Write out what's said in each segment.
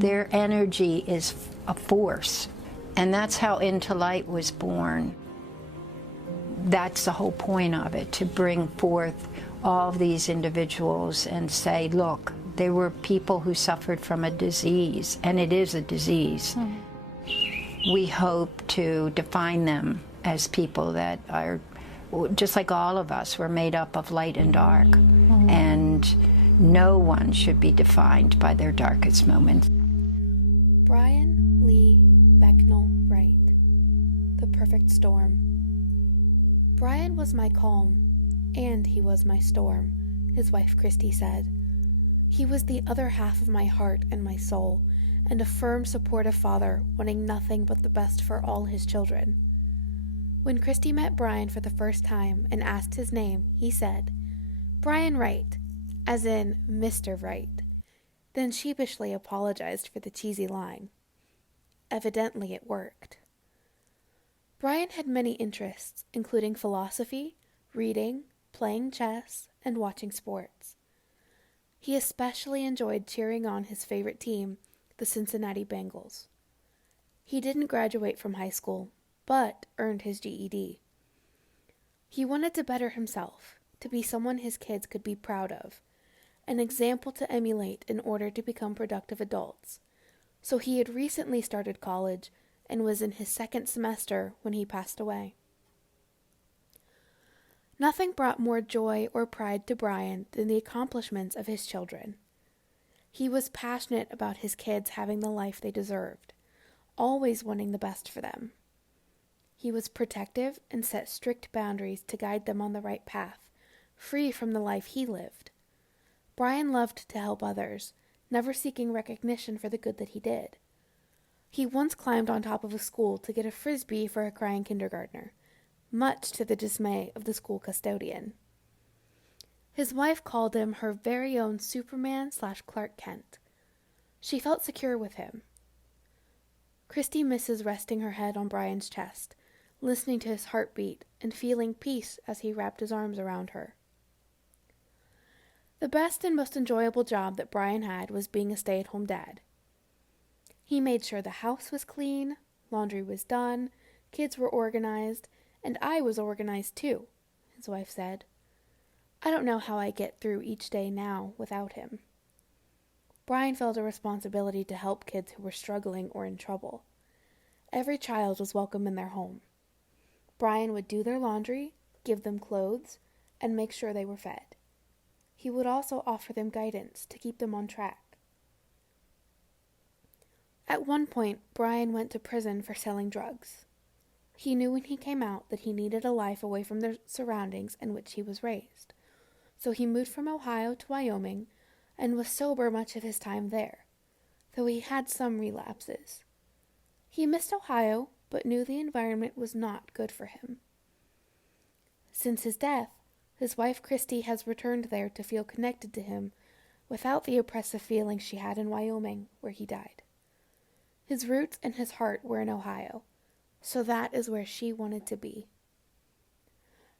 Their energy is a force, and that's how Into Light was born. That's the whole point of it, to bring forth all of these individuals and say, look, there were people who suffered from a disease, and it is a disease. We hope to define them as people that are, just like all of us, we're made up of light and dark, and no one should be defined by their darkest moments. Brian Lee Becknell Wright, The Perfect Storm. Brian was my calm, and he was my storm, his wife Christy said. He was the other half of my heart and my soul, and a firm, supportive father wanting nothing but the best for all his children. When Christy met Brian for the first time and asked his name, he said, "Brian Wright," as in Mr. Wright, then sheepishly apologized for the cheesy line. Evidently it worked. Brian had many interests, including philosophy, reading, playing chess, and watching sports. He especially enjoyed cheering on his favorite team, the Cincinnati Bengals. He didn't graduate from high school, but earned his GED. He wanted to better himself, to be someone his kids could be proud of, an example to emulate in order to become productive adults. So he had recently started college and was in his second semester when he passed away. Nothing brought more joy or pride to Brian than the accomplishments of his children. He was passionate about his kids having the life they deserved, always wanting the best for them. He was protective and set strict boundaries to guide them on the right path, free from the life he lived. Brian loved to help others, never seeking recognition for the good that he did. He once climbed on top of a school to get a frisbee for a crying kindergartner, much to the dismay of the school custodian. His wife called him her very own Superman/Clark Kent. She felt secure with him. Christy misses resting her head on Brian's chest, listening to his heartbeat and feeling peace as he wrapped his arms around her. The best and most enjoyable job that Brian had was being a stay-at-home dad. He made sure the house was clean, laundry was done, kids were organized, and I was organized too, his wife said. I don't know how I get through each day now without him. Brian felt a responsibility to help kids who were struggling or in trouble. Every child was welcome in their home. Brian would do their laundry, give them clothes, and make sure they were fed. He would also offer them guidance to keep them on track. At one point, Brian went to prison for selling drugs. He knew when he came out that he needed a life away from the surroundings in which he was raised. So he moved from Ohio to Wyoming and was sober much of his time there, though he had some relapses. He missed Ohio, but knew the environment was not good for him. Since his death, his wife Christy has returned there to feel connected to him without the oppressive feelings she had in Wyoming, where he died. His roots and his heart were in Ohio, so that is where she wanted to be.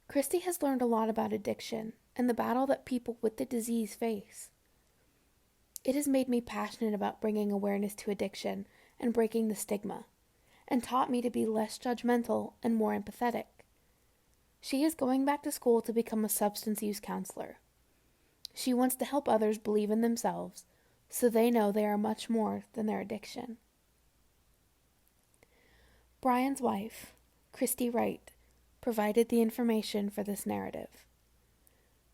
Christy has learned a lot about addiction and the battle that people with the disease face. It has made me passionate about bringing awareness to addiction and breaking the stigma, and taught me to be less judgmental and more empathetic. She is going back to school to become a substance use counselor. She wants to help others believe in themselves so they know they are much more than their addiction. Brian's wife, Christy Wright, provided the information for this narrative.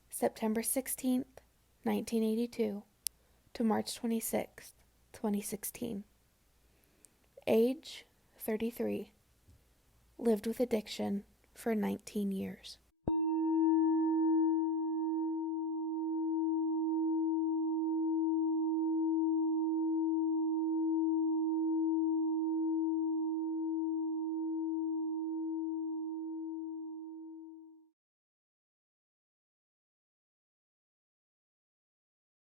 September 16th, 1982 to March 26th, 2016. Age, 33. Lived with addiction for 19 years.